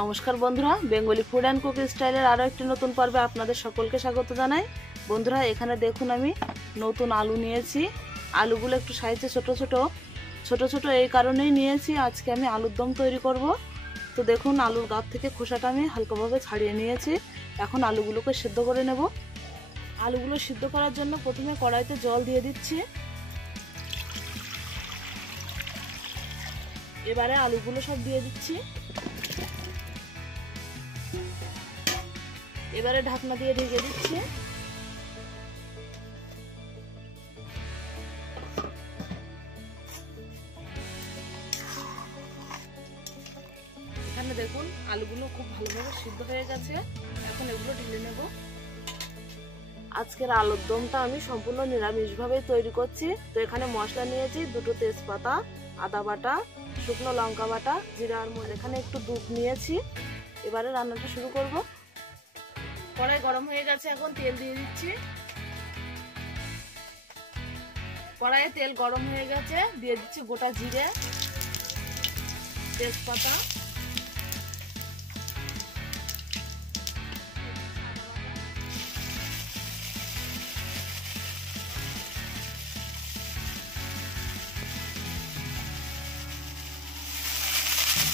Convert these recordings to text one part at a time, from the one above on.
নমস্কার বন্ধুরা, Bengali food and cook স্টাইলের আরও একটি নতুন পর্বে আপনাদের সকলকে স্বাগত জানাই। বন্ধুরা, এখানে দেখুন আমি নতুন আলু নিয়েছি। আলুগুলো একটু সাইজে ছোট ছোট এই কারণেই নিয়েছি, আজকে আমি আলুর দম তৈরি করব। তো দেখুন, আলুর গাছ থেকে খোসাটা আমি হালকাভাবে ছাড়িয়ে নিয়েছি। এখন আলুগুলোকে সিদ্ধ করে নেব। আলুগুলো সিদ্ধ করার জন্য প্রথমে কড়াইতে জল দিয়ে দিচ্ছি। এবারে আলুগুলো সব দিয়ে দিচ্ছি। এবারে ঢাকনা দিয়ে ঢেকে দিচ্ছি। এখানে দেখুন আলুগুলো খুব ভালোভাবে সিদ্ধ হয়ে গেছে। এখন এগুলো ঢেলে নেব। আজকের আলুর দমটা আমি সম্পূর্ণ নিরামিষভাবেই তৈরি করছি। তো এখানে মশলা নিয়েছি, দুটো তেজপাতা, আদা বাটা, শুকনো লঙ্কা বাটা, জিরা আর মরিচ। এখানে একটু দুধ নিয়েছি। এবারে রান্নাটা শুরু করব। কড়াই গরম হয়ে গেছে, এখন তেল দিয়ে দিচ্ছি। কড়াইয়ে তেল গরম হয়ে গেছে, দিয়ে দিচ্ছি গোটা জিরে, তেজপাতা,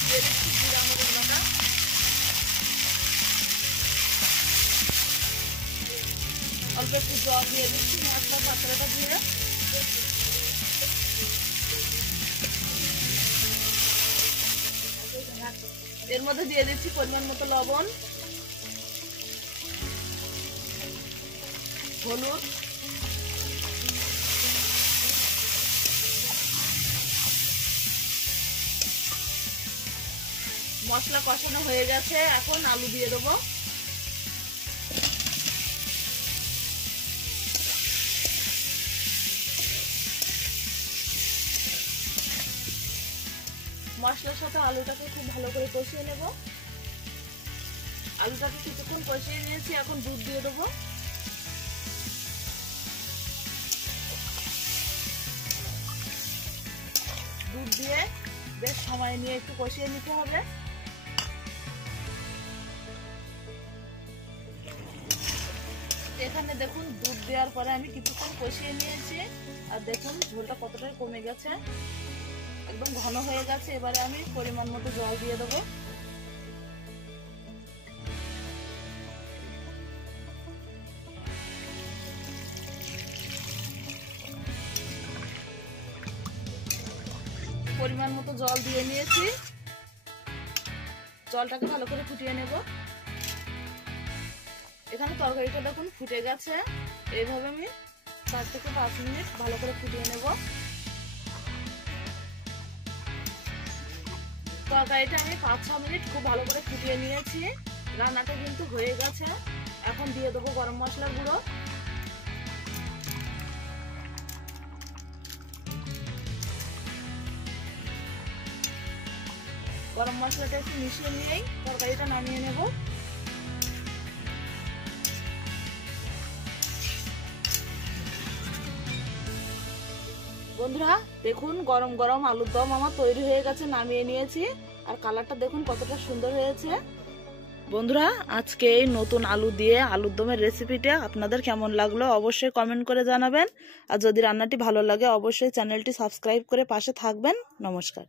দিয়ে দিচ্ছি জিরা মরিচ বাটা, অল্প একটু জল দিয়ে দিচ্ছি মশলা পাত্রটা দিয়ে। এর মধ্যে দিয়ে দিচ্ছি পরিমাণ মতো লবণ, হলুদ, মশলা কষানো হয়ে গেছে, এখন আলু দিয়ে দেবো। মশলার সাথে আলুটাকে খুব ভালো করে কষিয়ে নেব। আলুটাকে কিছুক্ষণ কষিয়ে নিয়েছি, এখন দুধ দিয়ে দেবো। দুধ দিয়ে বেশ সময় নিয়ে একটু কষিয়ে নিতে হবে। এখানে দেখুন দুধ দেওয়ার পরে আমি কিছুক্ষণ কষিয়ে নিয়েছি, আর দেখুন ঝোলটা কতটাই কমে গেছে, একদম ঘন হয়ে গেছে। এবারে আমি পরিমাণ মতো জল দিয়ে দেবো। পরিমাণ মতো জল দিয়ে নিয়েছি, জলটাকে ভালো করে ফুটিয়ে নেব। এখানে তরকারিটা দেখুন ফুটে গেছে। এইভাবে আমি 4 থেকে 5 মিনিট ভালো করে ফুটিয়ে নেব। তরকারিটা আমি 5-6 মিনিট খুব ভালো করে ফুটিয়ে নিয়েছি। রান্নাটা কিন্তু হয়ে গেছে। এখন দিয়ে দেবো গরম মশলার গুঁড়ো, গরম মশলাটা একটু মিশিয়ে নিয়েই তরকারিটা নামিয়ে নেব। বন্ধুরা দেখুন, গরম গরম আলুর দম আমার তৈরি হয়ে গেছে, নামিয়ে নিয়েছি। আর কালারটা দেখুন কতটা সুন্দর হয়েছে। বন্ধুরা, আজকে এই নতুন আলু দিয়ে আলুর দমের রেসিপিটা আপনাদের কেমন লাগলো অবশ্যই কমেন্ট করে জানাবেন। আর যদি রান্নাটি ভালো লাগে অবশ্যই চ্যানেলটি সাবস্ক্রাইব করে পাশে থাকবেন। নমস্কার।